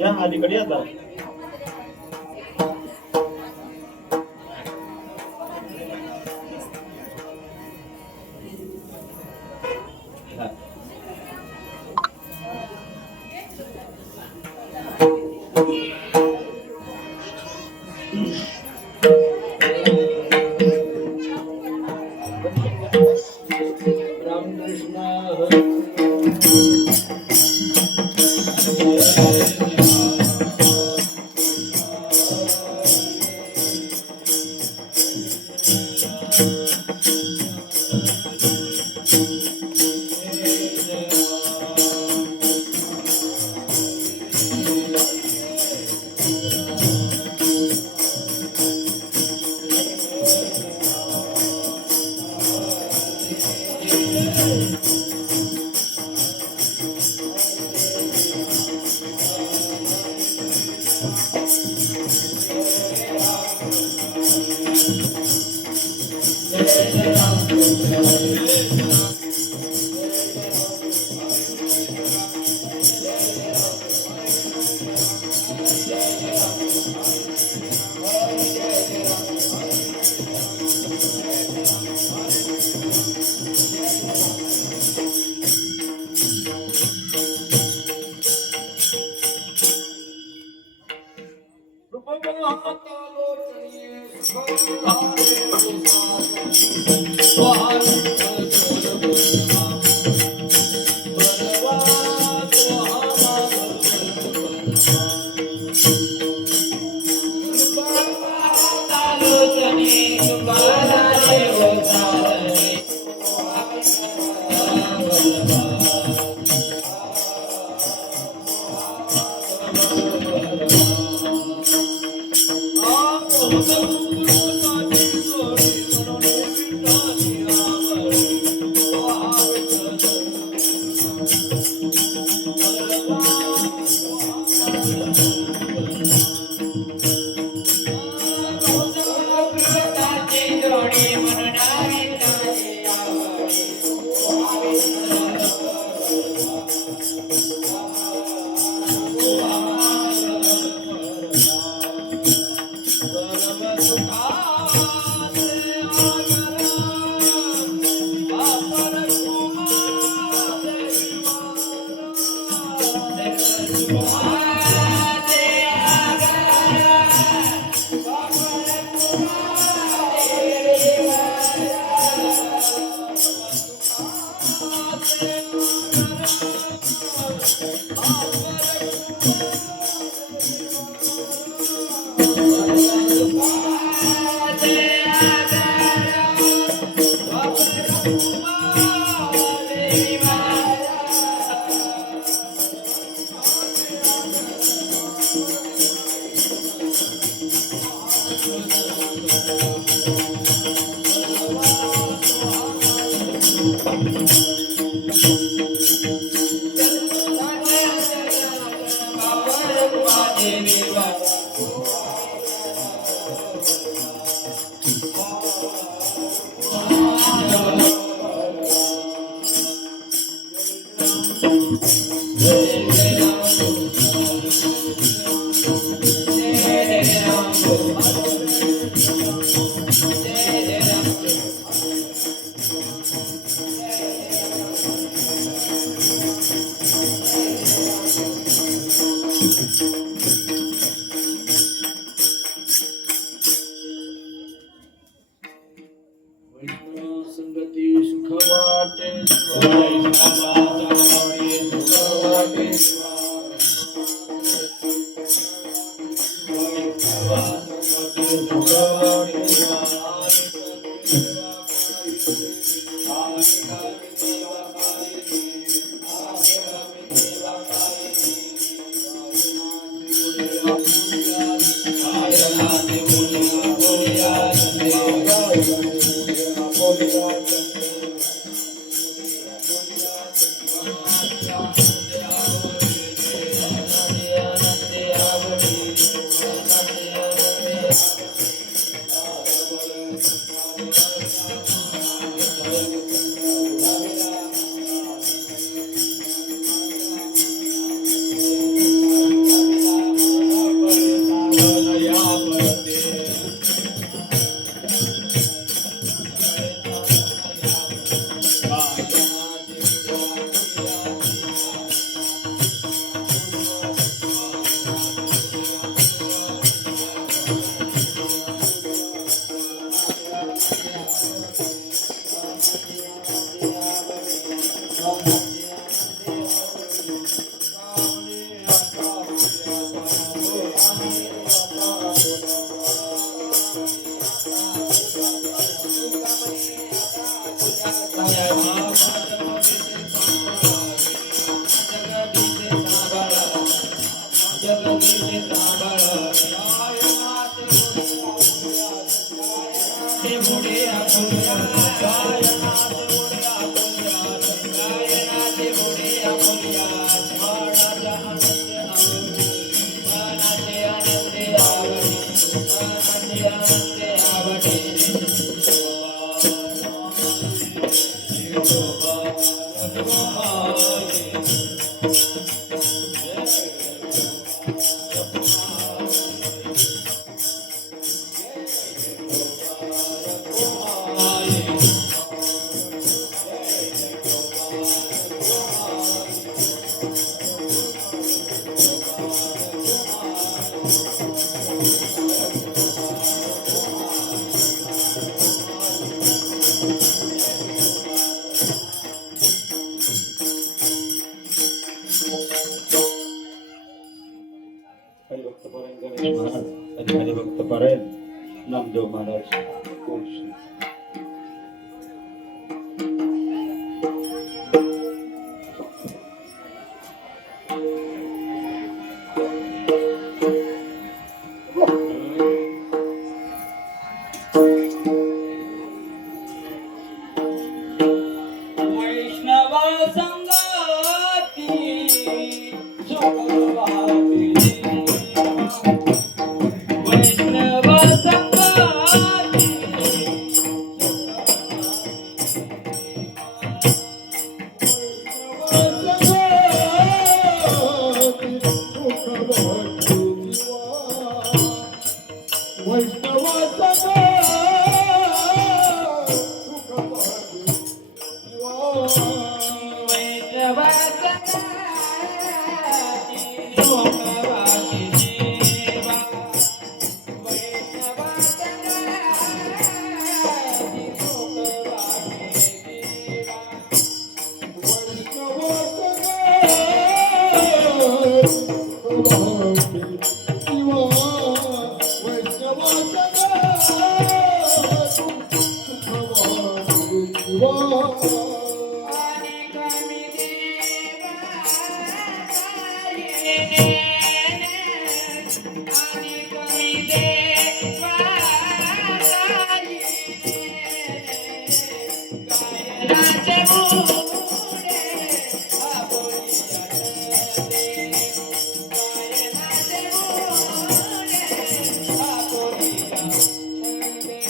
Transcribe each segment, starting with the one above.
या अलीकडे आता संगती सुख वाटे सुख वाटे हरिभक्त पारायण गणेश महाराज आणि हरिभक्त पारायण नामदेव महाराज. ओम श्री. वैष्णव संगती सुखवाटी. वैष्णव संगती वैष्णव संगती सुखवाटी जीवा. वैष्णव संगती सुखवाटी जीवा. आणि कमी देवा आणि कमी देवा गायनाचे मुळे आबोली आनंदे. गायनाचे मुळे आबोली आनंदे.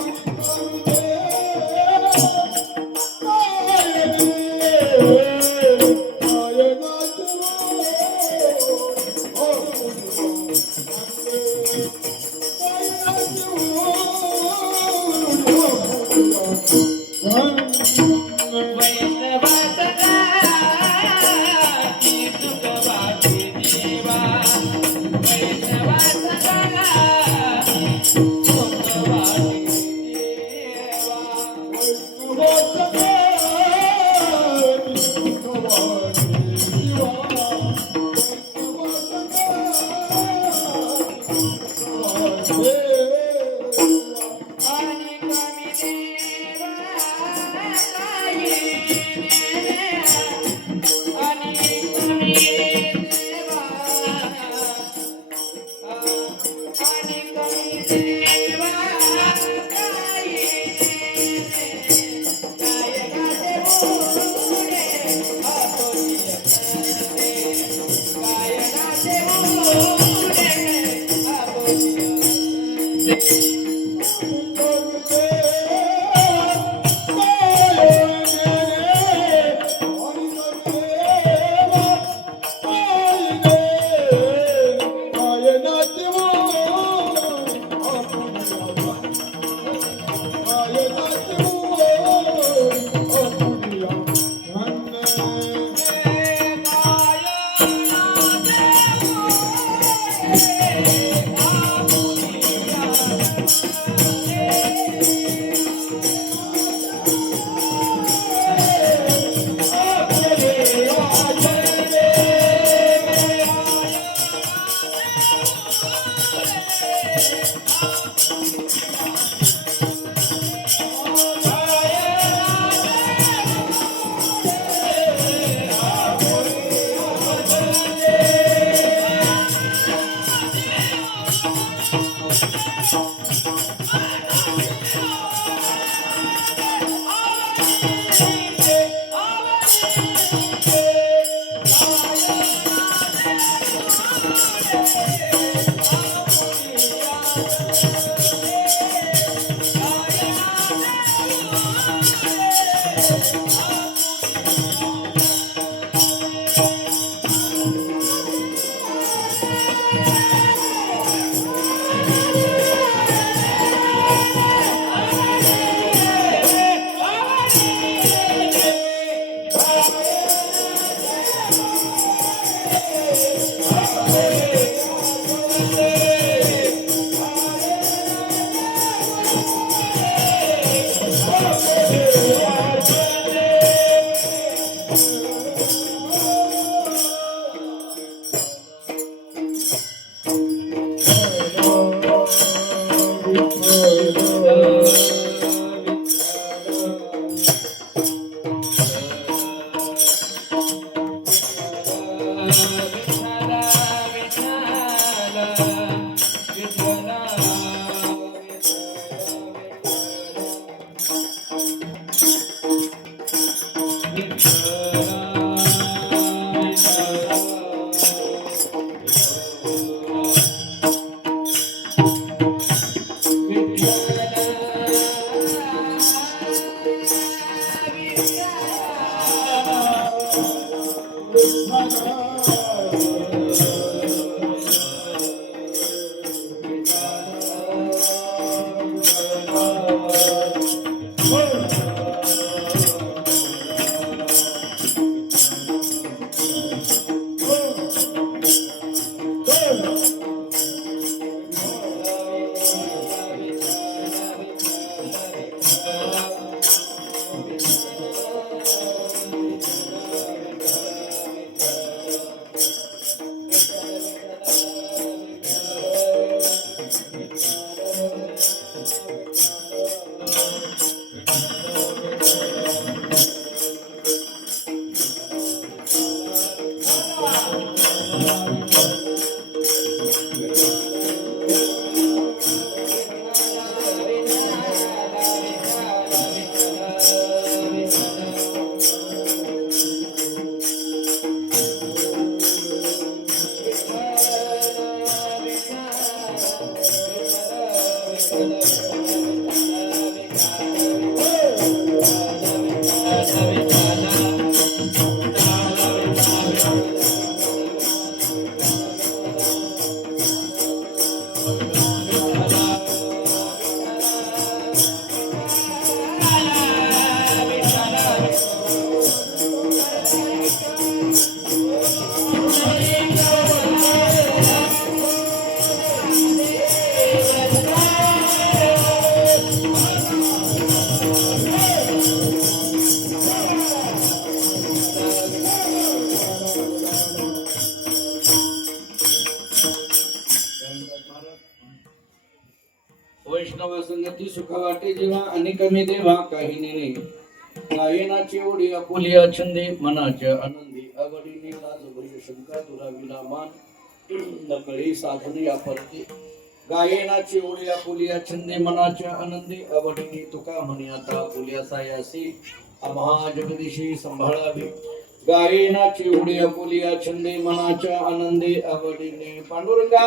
वैष्णव संगती सुखवाटी जीवा. वैष्णव संगती सुखवाटी जीवा. आणि कमी देवा आणि कमी देवा आणि कमी देवा गायनाचे मुळे आबोली आनंदे. गायनाचे मुळे आबोली आनंदे. वैष्णव संगती सुख वाटे जेव्हा अनेक मी देवा काही नेने गायनाची ओढी आपुलिया छंदे मनाच्या आनंदी आवडीने लाज भय शंका दुराविला मान नकळी साधने अपरते गायनाची ओढी आपुलिया छंदे मनाच्या आनंदी आवडीने तुका म्हणे आता आपुलिया सायासी आम्हा जगदीशी सांभाळावी गायनाची ओढी आपुलिया छंदे मनाच्या आनंदी आवडीने पांडुरंगा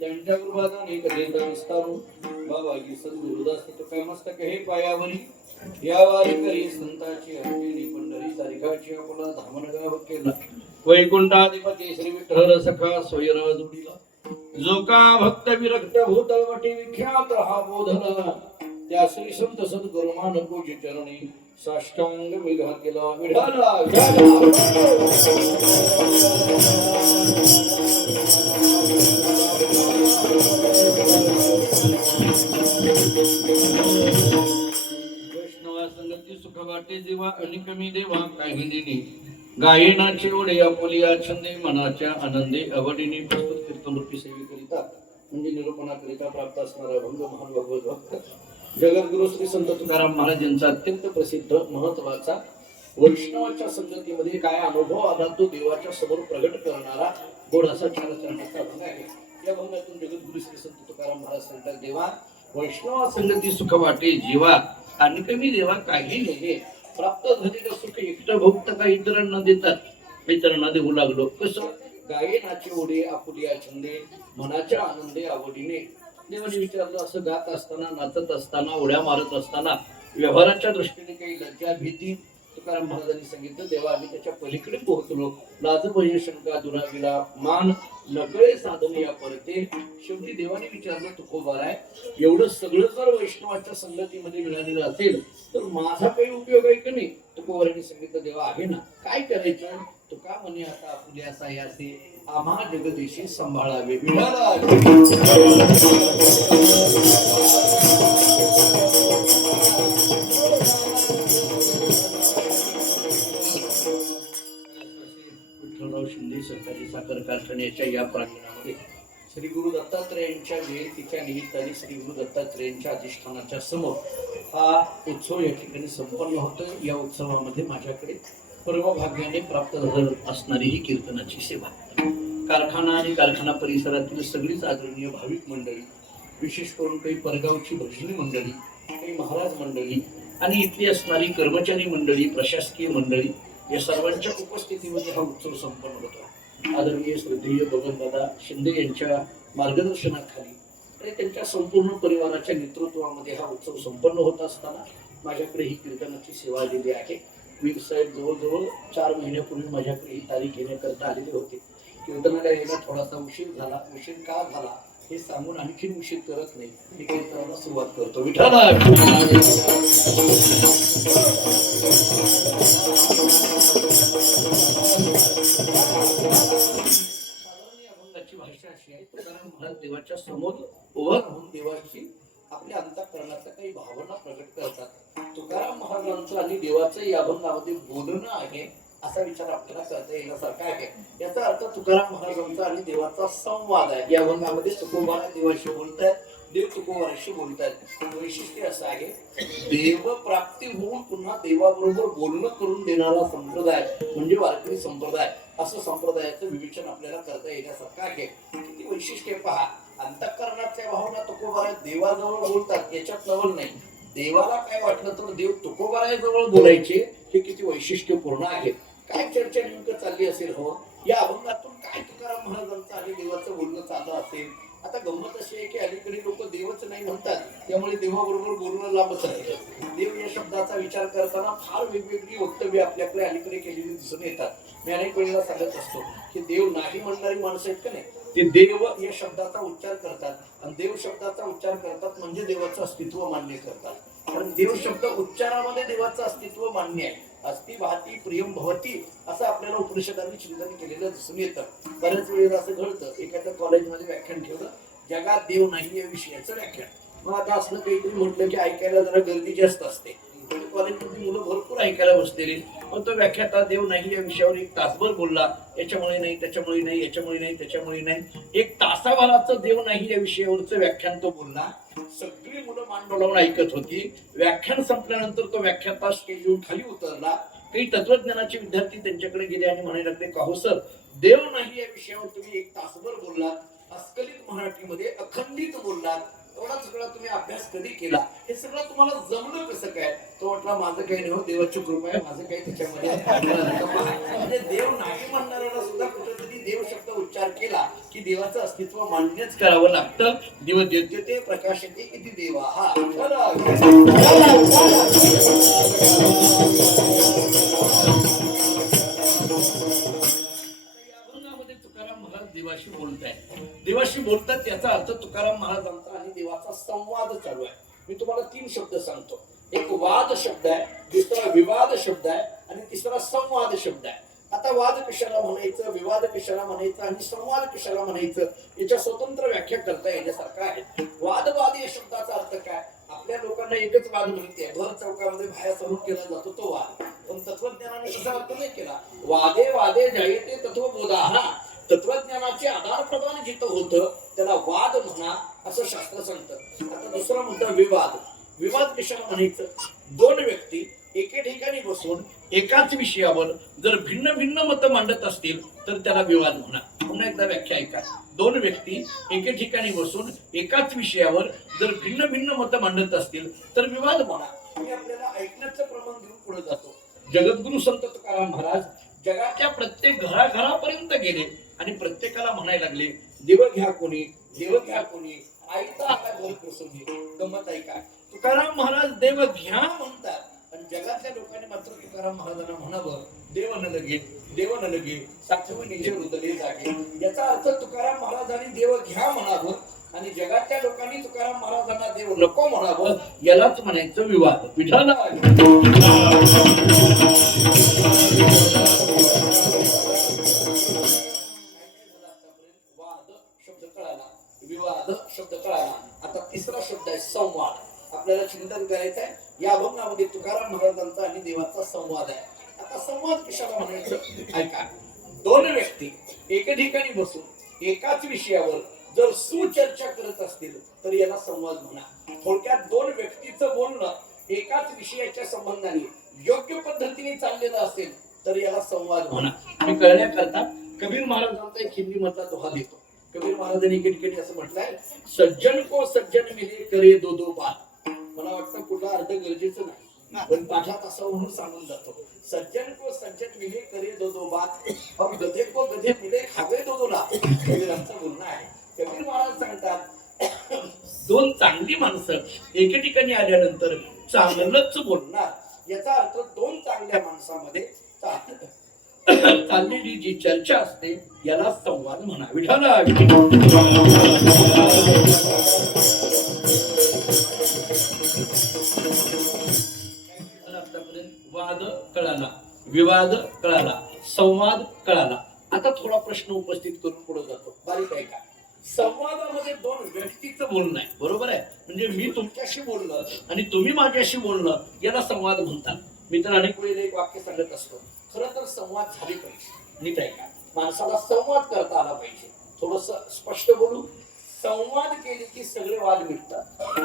त्यांच्या कृपादाने कधीचा विस्तारू बाबाजी सद्गुरुदास तुका मस्तक हे पायावरी या वारी करी संताची हरकेली पंढरी तारिकाची आपला धामणगाव केला वैकुंठाधिपती श्री विठ्ठल सखा सोयरा जोडीला जो का भक्त विरक्त भूतवटी विख्यात हा बोधला त्या श्री संत सद्गुरु मानकोची चरणी साष्टांग मेघा केला विढाला वैष्णवा संगती सुख वाटे जेव्हा अनेक मी देवा काही नेने गायनाची ओढे आपुलिया छंदे मनाच्या आनंदे आवडीने प्रस्तुत कीर्तन रूपी सेवेकरिता म्हणजे निरूपणाकरिता प्राप्त असणारा भंग महान भगवत भक्त जगद्गुरु श्री संत तुकाराम महाराज यांचा अत्यंत प्रसिद्ध महत्वाचा वैष्णवाच्या संगतीमध्ये काय अनुभव आला तो देवाच्या समोर प्रगट करणारा गोड असा चार चरणाचा भंग आहे. या भंगातून जगद्गुरु श्री संत तुकाराम महाराज सांगतात देवा वैष्णवा संगती सुख वाटे जीवा आणि कमी देवा काही नाही प्राप्त झालेलं सुख एकटं भोगत का इतरांना देतात इतरांना देऊ लागलो कसं गायनाची ओढे आपुलिया छंदे मनाच्या आनंदे आवडीने देवाने विचारलं असं गात असताना नाचत असताना उड्या मारत असताना व्यवहाराच्या दृष्टीने काही लज्जा भीती तुकाराम महाराजांनी सांगितलं देवा आम्ही त्याच्या पलीकडे पोहोचलो लाज भय शंका दुराविला मान नकळे साधन या परते शेवटी देवाने विचारलं तुकोबाराय एवढं सगळं जर वैष्णवाच्या संगतीमध्ये मिळालेलं असेल तर माझा काही उपयोग आहे की नाही तुकोबाराने सांगितलं देवा आहे ना काय करायचं तुका म्हणे आता आपल्या सायासे आम्हा जगदीशी सांभाळावे विठ्ठलराव शिंदे सहकारी साखर कारखान्याच्या या प्रांगणामध्ये श्री गुरु दत्तात्रेयांच्या जयंतीच्या निमित्ताने श्री गुरु दत्तात्रेयांच्या अधिष्ठानाच्या समोर हा उत्सव या ठिकाणी संपन्न होतो. या उत्सवामध्ये माझ्याकडे परमभाग्याने प्राप्त झालं असणारी ही कीर्तनाची सेवा. कारखाना आणि कारखाना परिसरातील सगळीच आदरणीय भाविक मंडळी, विशेष करून काही परगावची भजनी मंडळी, काही महाराज मंडळी आणि इथली असणारी कर्मचारी मंडळी, प्रशासकीय मंडळी या सर्वांच्या उपस्थितीमध्ये हा उत्सव संपन्न होतो. आदरणीय श्रद्धेय बबनदादा शिंदे यांच्या मार्गदर्शनाखाली आणि त्यांच्या संपूर्ण परिवाराच्या नेतृत्वामध्ये हा उत्सव संपन्न होत असताना माझ्याकडे ही कीर्तनाची सेवा दिली आहे. वीर साहेब जवळजवळ 4 महिन्यापूर्वी माझ्याकडे ही तारीख घेण्याकरता आलेले होते. कीर्तनाला यायला थोडासा उशीर झाला. उशीर का झाला हे सांगून आणखीन उशीर करत नाही, मी कीर्तनाला सुरुवात करतो. विठाला भाषा अशी आहे, तुकाराम महाराज देवाच्या समोर उभं राहून देवाची आपल्या अंतःकरणाचा काही भावना प्रकट करतात. तुकाराम महाराजांचं आणि देवाचं या अभंगामध्ये बोलणं आहे असा विचार आपल्याला करता येण्यासारखा आहे. याचा अर्थ तुकाराम महाराजांचा आणि देवाचा संवाद आहे. या अभंगामध्ये तुकोबारा देवाशी बोलतायत, देव तुकोबाराशी बोलतायत. वैशिष्ट्य असं आहे, देव प्राप्ती होऊन पुन्हा देवाबरोबर बोलणं करून देणारा संप्रदाय म्हणजे वारकरी संप्रदाय. असं संप्रदायाचं विवेचन आपल्याला करता येण्यासारखं आहे. किती वैशिष्ट्य पहा, अंतःकरणाच्या भावना तुकोबारा देवाजवळ बोलतात, याच्यात नवल नाही. देवाला काय वाटलं तर देव तुकोबाराजवळ बोलायचे, हे किती वैशिष्ट्यपूर्ण आहे. काय चर्चा नेमकं चालली असेल हो या अभंगातून, काय तुकाराम महाराजांचं आणि देवाचं बोलणं चाललं असेल. आता गंमत अशी आहे की अलीकडे लोक देवच नाही म्हणतात, त्यामुळे देवाबरोबर बोलणं लांबच आहे. देव या शब्दाचा विचार करताना फार वेगवेगळी वक्तव्य आपल्याकडे अलीकडे केलेली दिसून येतात. मी अनेक वेळेला सांगत असतो की देव नाही म्हणणारी माणसं आहेत का नाही, ते देव या शब्दाचा उच्चार करतात आणि देव शब्दाचा उच्चार करतात म्हणजे देवाचं अस्तित्व मान्य करतात. कारण देव शब्द उच्चारामध्ये देवाचं अस्तित्व मान्य आहे. अस्ति भाती प्रियम भवती असं आपल्याला उपनिषदांनी चिंतन केलेलं दिसून येतं. बऱ्याच वेळेला असं घडतं, एखाद्या कॉलेजमध्ये व्याख्यान ठेवलं, जगात देव नाही या विषयाचं व्याख्यान. मग आता असलं काहीतरी म्हटलं की ऐकायला जरा गर्दी जास्त असते, कॉलेजमध्ये मुलं भरपूर ऐकायला बसलेली. पण तो व्याख्याता देव नाही या विषयावर 1 तासभर बोलला, याच्यामुळे नाही, त्याच्यामुळे नाही, याच्यामुळे नाही, त्याच्यामुळे नाही. 1 तासाभराचं देव नाही या विषयावरचं व्याख्यान तो बोलला. सगळी मुलं मान डोलावून ऐकत होती. व्याख्यान संपल्यानंतर तो व्याख्याता स्टेजवर खाली उतरला. काही तत्वज्ञानाचे विद्यार्थी त्यांच्याकडे गेले आणि म्हणायला लागले, का हो सर, देव नाही या विषयावर तुम्ही 1 तासभर बोललात, अस्खलित मराठीमध्ये अखंडित बोललात, एवढा सगळा तुम्ही अभ्यास कधी केला, हे सगळं तुम्हाला जमलं कसं काय? तो म्हटला, माझं काही नाही हो, देवाची कृपा आहे, माझं काही त्याच्यामध्ये म्हणजे देव नाही म्हणणाऱ्याला सुद्धा कुठेतरी देव शब्द उच्चार केला की देवाचं अस्तित्व मान्यच करावं लागतं. दिव देते प्रकाशते किती देवा हा तुकाराम महाराज देवाशी बोलतायत. देवाशी बोलतात याचा अर्थ तुकाराम महाराजांचा आणि देवाचा संवाद चालू आहे. मी तुम्हाला 3 शब्द सांगतो. एक वाद शब्द आहे, दुसरा विवाद शब्द आहे आणि तिसरा संवाद शब्द आहे. आता वाद कशाला म्हणायचं, विवाद कशाला म्हणायचं आणि संवाद कशाला म्हणायचं, याच्या स्वतंत्र व्याख्या करता येण्यासारखं आहे. वादवाद या शब्दाचा अर्थ काय? आपल्या लोकांना एकच वाद माहिती आहे, भर चौकामध्ये बाहेर सरून केला जातो तो वाद. पण तत्वज्ञानाने कसा अर्थ नाही केला. वादे वादे जयते तत्वबोधा. तत्वज्ञानाचे आदान प्रदान जिथं होतं त्याला वाद म्हणा असं शास्त्र सांगतं. आता दुसरा मुद्दा विवाद. विवाद कशाला म्हणायचं? 2 व्यक्ती एके ठिकाणी बसून एकाच विषयावर जर भिन्न भिन्न मतं मांडत असतील तर त्याला विवाद म्हणा. पुन्हा एकदा व्याख्या ऐका. 2 व्यक्ती एके ठिकाणी बसून एकाच विषयावर जर भिन्न भिन्न मतं मांडत असतील तर विवाद म्हणा. आणि आपल्याला ऐकण्याचं प्रमाण देऊन पुढे जातो. जगद्गुरु संत तुकाराम महाराज जगाच्या प्रत्येक घराघरापर्यंत गेले आणि प्रत्येकाला म्हणायला लागले, देव घ्या कोणी, देव घ्या कोणी, आईचा आला घर प्रसंगी. गमत ऐका, तुकाराम महाराज देव घ्या म्हणतात पण जगातल्या लोकांनी मात्र तुकाराम महाराजांना म्हणावं, देव न लगे, देव न लगे, साक्षी निजे रुदले जागे. याचा अर्थ तुकाराम महाराजांनी देव घ्या म्हणावं आणि जगातल्या लोकांनी तुकाराम महाराजांना देव नको म्हणावं, यालाच म्हणायचं विवाद. विठाला विवाद शब्द कळाला. आता तिसरा शब्द आहे संवाद. आपल्याला चिंतन करायचं आहे. या अभंगामध्ये तुकाराम महाराजांचा आणि देवाचा संवाद आहे. आता संवाद कशाला म्हणायचं ऐका. दोन व्यक्ती एका ठिकाणी बसून एकाच विषयावर जर सुचर्चा करत असतील तर याला संवाद म्हणा. थोडक्यात दोन व्यक्तीचं बोलणं एकाच विषयाच्या संबंधाने योग्य पद्धतीने चाललेलं असेल तर याला संवाद म्हणा. मी कळण्याकरता कबीर महाराजांचा एक हिंदी मधला दोहा देतो. कबीर महाराजांनी एके ठिकाणी असं म्हटलंय, सज्जन को सज्जन मिले करे दो दो बात. मला वाटतं कुठला अर्थ गरजेचं नाही, पण पाठात असं म्हणून सांगून जातो. सज्जन को सज्जन मिले करे दो दो बात, अब गधे को गधे मिले खावे दो दो लात. कबीरांचं बोलणं आहे. कबीर महाराज सांगतात, दोन चांगली माणसं एके ठिकाणी आल्यानंतर चांगलंच बोलणार. याचा अर्थ दोन चांगल्या माणसामध्ये चाललेली जी चर्चा असते याला संवाद म्हणा. विठाला वाद कळाला, विवाद कळाला, संवाद कळाला. आता थोडा प्रश्न उपस्थित करून पुढे जातो. बारीक आहे का? संवादामध्ये दोन व्यक्तीचं बोलणं आहे, बरोबर आहे. म्हणजे मी तुमच्याशी बोललं आणि तुम्ही माझ्याशी बोलणं याला संवाद म्हणतात. मी तर अनेक वेळेला एक वाक्य सांगत असतो, खरं तर संवाद झाले पाहिजे. नीट आहे का? माणसाला संवाद करता आला पाहिजे. थोडस स्पष्ट बोलू, संवाद केले की सगळे वाद मिटतात.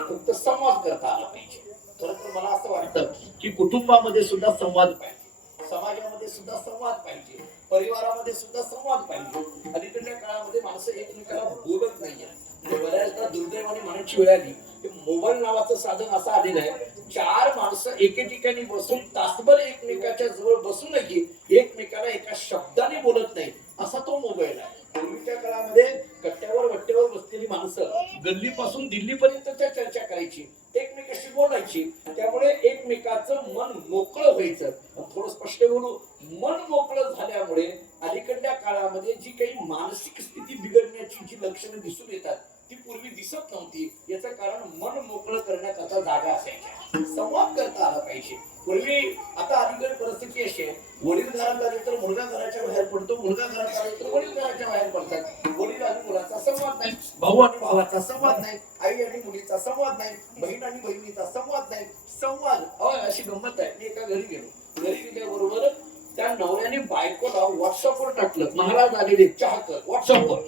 फक्त संवाद करता आला पाहिजे. खरं तर मला असं वाटतं की कुटुंबामध्ये सुद्धा संवाद पाहिजे, समाजामध्ये सुद्धा संवाद पाहिजे, परिवारामध्ये सुद्धा संवाद पाहिजे. अलीकडच्या काळामध्ये माणसं एकमेकाला बोलत नाहीये. म्हणजे बऱ्याचदा दुर्दैवाने म्हणायची वेळ आली की मोबाईल नावाचं साधन असं आलेलं आहे, चार माणसं एके ठिकाणी बसून तासभर एकमेकाच्या जवळ बसूनही एकमेकाला एका शब्दाने बोलत नाही, असा तो मोबाईल आहे. पूर्वीच्या काळामध्ये कट्ट्यावर वट्ट्यावर बसलेली माणसं गल्लीपासून दिल्लीपर्यंतच्या चर्चा करायची, एकमेकाशी बोलायची. त्यामुळे एकमेकाचं मन मोकळं व्हायचं. थोडं स्पष्ट बोलू, मन मोकळं झाल्यामुळे अलीकडच्या काळामध्ये जी काही मानसिक स्थिती बिघडण्याची जी लक्षणं दिसून येतात ती पूर्वी दिसत नव्हती. याचं कारण मन मोकळं करण्यात आता जागा असायच्या. संवाद करता आला पाहिजे. पूर्वी आता अलीकडे परिस्थिती अशी आहे, वडील घरात आले तर मुलगा घराच्या बाहेर पडतो, मुलगा घरात आले तर वडील घराच्या बाहेर पडतात. वडील आणि मुलाचा संवाद नाही, भाऊ आणि भावाचा संवाद नाही, आई आणि मुलीचा संवाद नाही, बहीण आणि बहिणीचा संवाद नाही. संवाद अशी गंमत आहे. मी एका घरी गेलो, घरी गेल्याबरोबर त्या नवऱ्याने बायकोला व्हॉट्सअपवर टाकलं, महाराज आलेले चहा कर. व्हॉट्सअपवर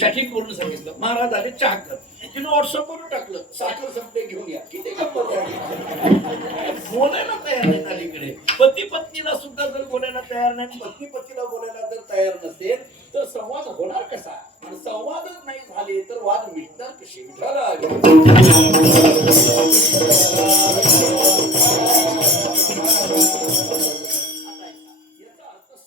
चॅटिंग करून सांगितलं, महाराज आले चहा कर. तिनं व्हॉट्सअपवर टाकलं, साखर संपले घेऊन या. किती गंमत आहे. बोलायला तयार नाही अलीकडे. पती पत्नीला सुद्धा जर बोलायला तयार नाही, पत्नी पतीला बोलायला जर तयार नसेल तर संवाद होणार कसा? आणि संवादच नाही झाले तर वाद मिटणार कसे?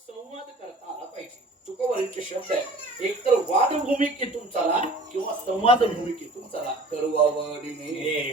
संवाद करता आला पाहिजे. तुकोबरांचे शब्द आहेत, एक तर वाद भूमिकेतून चला किंवा संवाद भूमिकेतून चला. करवावडीने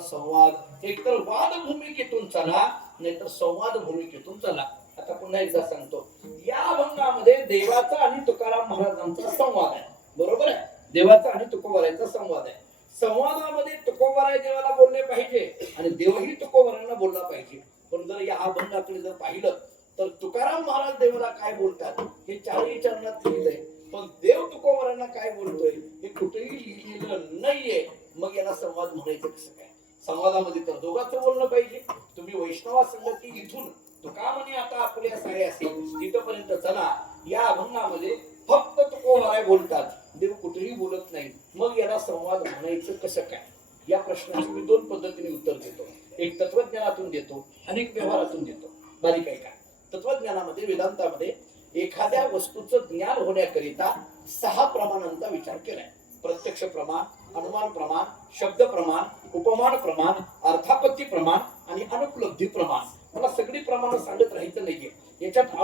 संवाद. एक तर वाद भूमिकेतून चला नाहीतर संवाद भूमिकेतून चला. आता पुन्हा एकदा सांगतो, या अभंगामध्ये देवाचा आणि तुकाराम महाराजांचा संवाद आहे, बरोबर आहे. देवाचा आणि तुकोबरायांचा संवाद आहे. संवादामध्ये तुकोबराय देवाला बोलले पाहिजे आणि देवही तुकोबरायांना बोलला पाहिजे. पण जर या अभंगाकडे जर पाहिलं तर तुकाराम महाराज देवाला काय बोलतात हे चारही चरणात लिहिलंय, पण देव तुकोबरायांना काय बोलतोय हे कुठेही लिहिलेलं नाहीये. मग याला संवाद म्हणायचं कसं काय? संवादामध्ये तर दोघांचं बोलणं पाहिजे. तुम्ही वैष्णवा संगती इथून तुका म्हणे आता आपल्या सारे असेल तिथपर्यंत चला. या अभंगामध्ये फक्त तुकोबराय बोलतात, देव कुठेही बोलत नाही. मग याला संवाद म्हणायचं कसं काय? या प्रश्नाची मी दोन पद्धतीने उत्तर देतो. एक तत्वज्ञानातून देतो आणि एक व्यवहारातून देतो. बारीक आहे का? तत्वज्ञानामध्ये वेदांतामध्ये एखाद्या वस्तूचं ज्ञान होण्याकरिता 6 प्रमाणांचा विचार केलाय. प्रत्यक्ष प्रमाण, अनुमान प्रमाण, शब्द प्रमाण, उपमान प्रमाण, अर्थापत्ती प्रमाण आणि अनुपलब्धी प्रमाण. मला सगळी प्रमाणं सांगत राहायचं नाहीये. याच्यात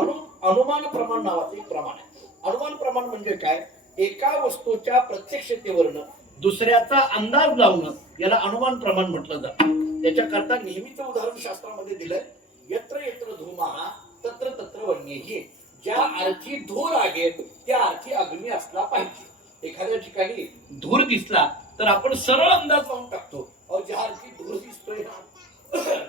अनुमान प्रमाण नावाचं एक प्रमाण आहे. अनुमान प्रमाण म्हणजे काय? एका वस्तूच्या प्रत्यक्षतेवरनं दुसऱ्याचा अंदाज लावणं याला अनुमान प्रमाण म्हटलं जातं. त्याच्याकरता नेहमीच उदाहरण शास्त्रामध्ये दिलंय. यत्र यत्र धूमः तत्र तत्र वन्येही. ज्या अर्थी धूर आहे त्या अर्थी अग्नी असला पाहिजे. एखाद्या ठिकाणी धूर दिसला तर आपण सरळ अंदाज लावून टाकतो, ज्या अर्थी धूर दिसतोय ना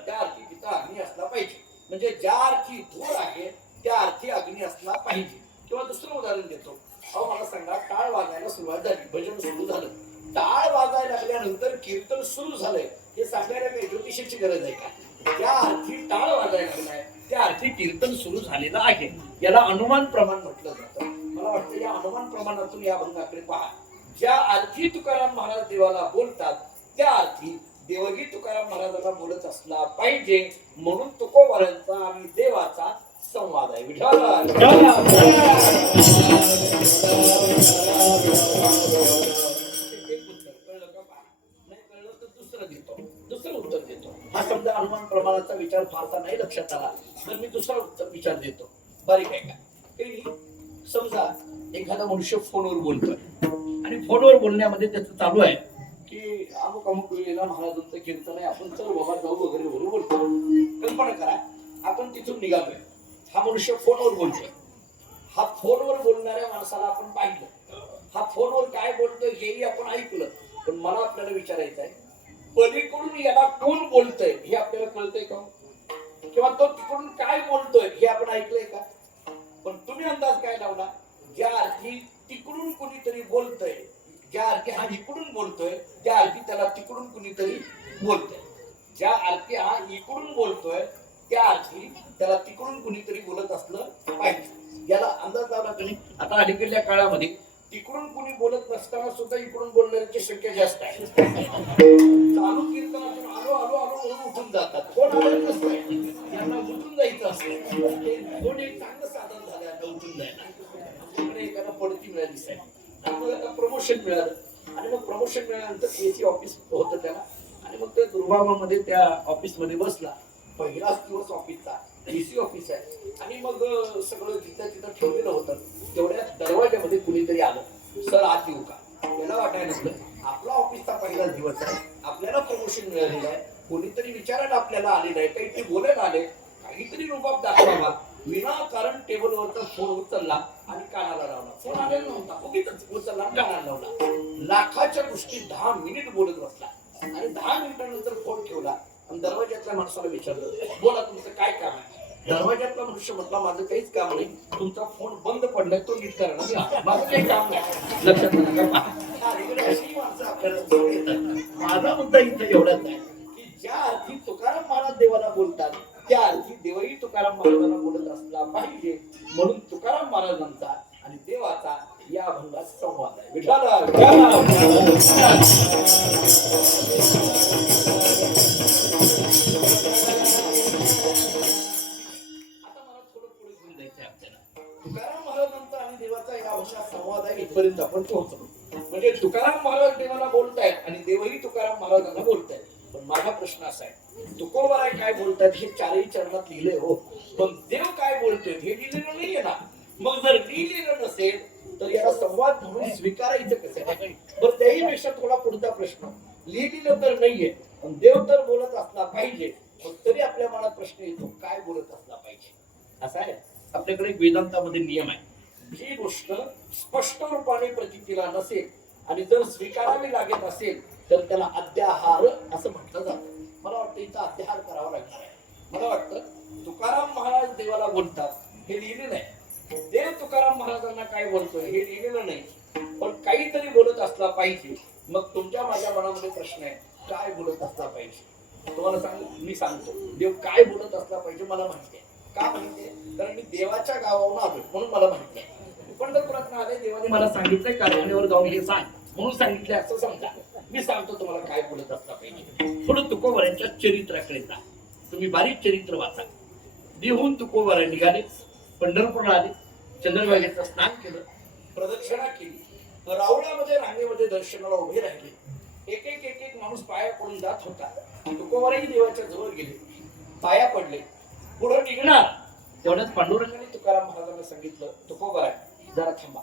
त्या अर्थी तिथं अग्नी असला पाहिजे. म्हणजे ज्या अर्थी धूर आहे त्या अर्थी अग्नी असला पाहिजे. किंवा दुसरं उदाहरण देतो. मला सांगा, टाळ वाजायला सुरुवात झाली, भजन सुरू झालं. टाळ वाजायला लागल्यानंतर कीर्तन सुरू झालंय हे सांगायला काही ज्योतिषाची गरज आहे का? ज्या अर्थी टाळ वाजायला लागलाय त्या अर्थी कीर्तन सुरू झालेलं आहे. याला अनुमान प्रमाण म्हटलं जातं. मला वाटतं या अनुमान प्रमाणातून या अभंगाकडे पहा. ज्या अर्थी तुकाराम महाराज देवाला बोलतात त्या अर्थी देवही तुकाराम महाराजांना बोलत असला पाहिजे. म्हणून तुकोबारांचा आणि देवाचा संवाद आहे. दुसरं उत्तर देतो. हा समजा अनुमान प्रमाणाचा विचार फारसा नाही लक्षात आला तर मी दुसरा उत्तर विचार देतो. बारीक आहे का? समजा एखादा मनुष्य फोनवर बोलतोय आणि फोनवर बोलण्यामध्ये त्याचं चालू आहे की अमुक अमुक वेळेला महाराजांचं कीर्तन आहे, आपण चल बाबा जाऊ वगैरे वगैरे बोलतो. कल्पना करा, आपण तिथून निघालोय. हा मनुष्य फोनवर बोलतोय. हा फोनवर बोलणाऱ्या माणसाला आपण पाहिलं. हा फोनवर काय बोलतोय हेही आपण ऐकलं. पण मला आपल्याला विचारायचं आहे, पलीकडून याला कोण बोलतोय हे आपल्याला कळतंय का? किंवा तो तिकडून काय बोलतोय हे आपण ऐकलंय का? पण तुम्ही अंदाज काय लावला? ज्या अर्थी तिकडून कुणीतरी बोलतोय, ज्या अर्थी हा इकडून बोलतोय त्या अर्थी त्याला तिकडून कुणीतरी बोलतोय. ज्या अर्थी हा इकडून बोलतोय त्या अर्थी त्याला तिकडून कुणीतरी बोलत असलं पाहिजे. याला अंदाज लावला तुम्ही. आता अलीकडल्या काळामध्ये तिकडून कुणी बोलत नसताना सुद्धा इकडून बोलण्याची संख्या जास्त आहे. चालू कीर्तनातून आलो आलो आलो म्हणून उठून जातात. कोण आलं नसतंय, त्यांना उठून जायचं असतं. कोण एक चांगलं साधन झालं आता उठून जायला. आमच्याकडे एखादा पडती मिळाली साहेब आणि मग आता प्रमोशन मिळालं आणि मग प्रमोशन मिळाल्यानंतर एसी ऑफिस होतं त्याला आणि मग त्या दुर्भावामध्ये त्या ऑफिसमध्ये बसला. पहिलाच दिवस ऑफिसचा, एसी ऑफिस आहे आणि मग सगळं जिथं तिथं ठेवलेलं होतं. तेवढ्या दरवाज्यामध्ये कुणीतरी आलं. सर आत येऊ का? याला वाटायला लागलं आपला ऑफिसचा पहिला दिवस आहे, आपल्याला प्रमोशन मिळालेलं आहे, कोणीतरी विचारायला आपल्याला आलेलं आहे, काहीतरी बोलायला आले, काहीतरी रुबाब दाखवावा. विनाकारण टेबलवरचा फोन उचलला आणि कानाला लावला. फोन आलेला नव्हता, उगीच उचलला आणि कानाला लावला. लाखाच्या गोष्टी 10 मिनिट बोलत बसला आणि 10 मिनिटानंतर फोन ठेवला आणि दरवाज्यातल्या माणसाला विचारलं, बोला तुमचं काय काम आहे? दरवाज्यातला मनुष्य म्हटला, माझं काहीच काम नाही, तुमचा फोन बंद पडलाय तो नीट करा ना. माझं काही काम नाही. लक्षात अशी माणसं आपल्याला येतात. माझा मुद्दा इथं एवढाच आहे की ज्या अर्थी तुकाराम महाराज देवाला बोलतात त्या अर्थी देवही तुकाराम महाराजांना बोलत असला पाहिजे. म्हणून तुकाराम महाराजांचा आणि देवाचा या अभंगात संवाद आहे. विठाला तुकाराम महाराजांचा आणि देवाचा या अभंगात संवाद आहे. इथपर्यंत आपण पोहोचलो. म्हणजे तुकाराम महाराज देवाला बोलतायत आणि देवही तुकाराम महाराजांना बोलतायत. पण माझा प्रश्न असा आहे, तुकोबाराय काय बोलतायत हे 4ही चरणात लिहिले हो, पण देव काय बोलतोय हे लिहिलेलं नाहीये ना. मग जर लिहिलेलं नसेल तर याला संवाद म्हणून स्वीकारायचं कसं? बरं, त्याही पेक्षा थोडा पुढचा प्रश्न, लिहिलेलं तर नाहीये पण देव तर बोलत असला पाहिजे, पण तरी आपल्या मनात प्रश्न येतो काय बोलत असला पाहिजे. असा आहे आपल्याकडे एक वेदांतामध्ये नियम आहे, जी गोष्ट स्पष्ट रूपाने प्रतीतीला नसेल आणि जर स्वीकारावी लागत असेल तर त्याला अध्याहार असं म्हटलं जातं. मला वाटतं इथं अध्याहार करावा लागणार आहे. मला वाटतं तुकाराम महाराज देवाला बोलतात हे लिहिलेलं आहे, देव तुकाराम महाराजांना काय बोलतोय हे लिहिलेलं नाही, पण काहीतरी बोलत असला पाहिजे. मग तुमच्या माझ्या मनामध्ये प्रश्न आहे, काय बोलत असला पाहिजे? तुम्हाला मी सांगतो, देव काय बोलत असला पाहिजे मला माहिती आहे. का माहितीये? कारण मी देवाच्या गावावरून आलोय म्हणून मला माहिती आहे. पंढरपुरात आले, देवाने मला सांगितलंय कारखान्यावर जाऊन हे सांग म्हणून सांगितलंय असं समजा. मी सांगतो तुम्हाला काय बोलत असता पाहिजे. थोडं तुकोबरांच्या चरित्राकडे जा. तुम्ही बारीक चरित्र वाचा. देहून तुकोबरा निघाले, पंढरपूरला आले, चंद्रभागेचं स्नान केलं, प्रदक्षिणा केली, रावळामध्ये रांगेमध्ये दर्शनाला उभे राहिले. एक एक एक एक माणूस पाया पडून जात होता. तुकोबराही देवाच्या जवळ गेले, पाया पडले, पुढे निघणार तेवढ्यात पांडुरंगाने तुकाराम महाराजांना सांगितलं, तुकोबरा जरा थांबा.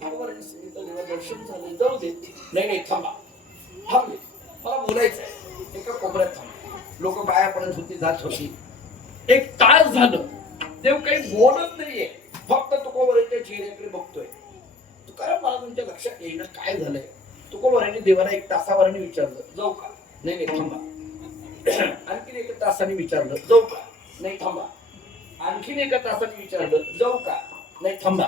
तुकोबरांनी सांगितलं, देवा दर्शन झाले, जाऊ दे. नाही नाही थांबा, थांबले, मला बोलायचं आहे. एका कोपऱ्यात थांबा. लोक पाया पडत होती, जात होती. एक तास झालं, देव काही बोलत नाहीये, फक्त तुकोबरांच्या चेहऱ्याकडे बघतोय. तुकाराम महाराजांच्या लक्षात येईना काय झालंय. तुकोबरांनी देवाला एक तासावराने विचारलं, जाऊ का? नाही नाही थांबा. आणखीन एका तासाने विचारलं, जाऊ का? नाही थांबा. आणखीन एका तासाने विचारलं, जाऊ का? नाही थांबा.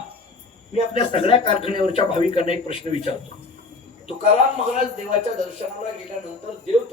मी आपल्या सगळ्या कारखान्यावरच्या भाविकांना एक प्रश्न विचारतो. तुकाराम महाराज देवाच्या दर्शनाला गेल्यानंतर देव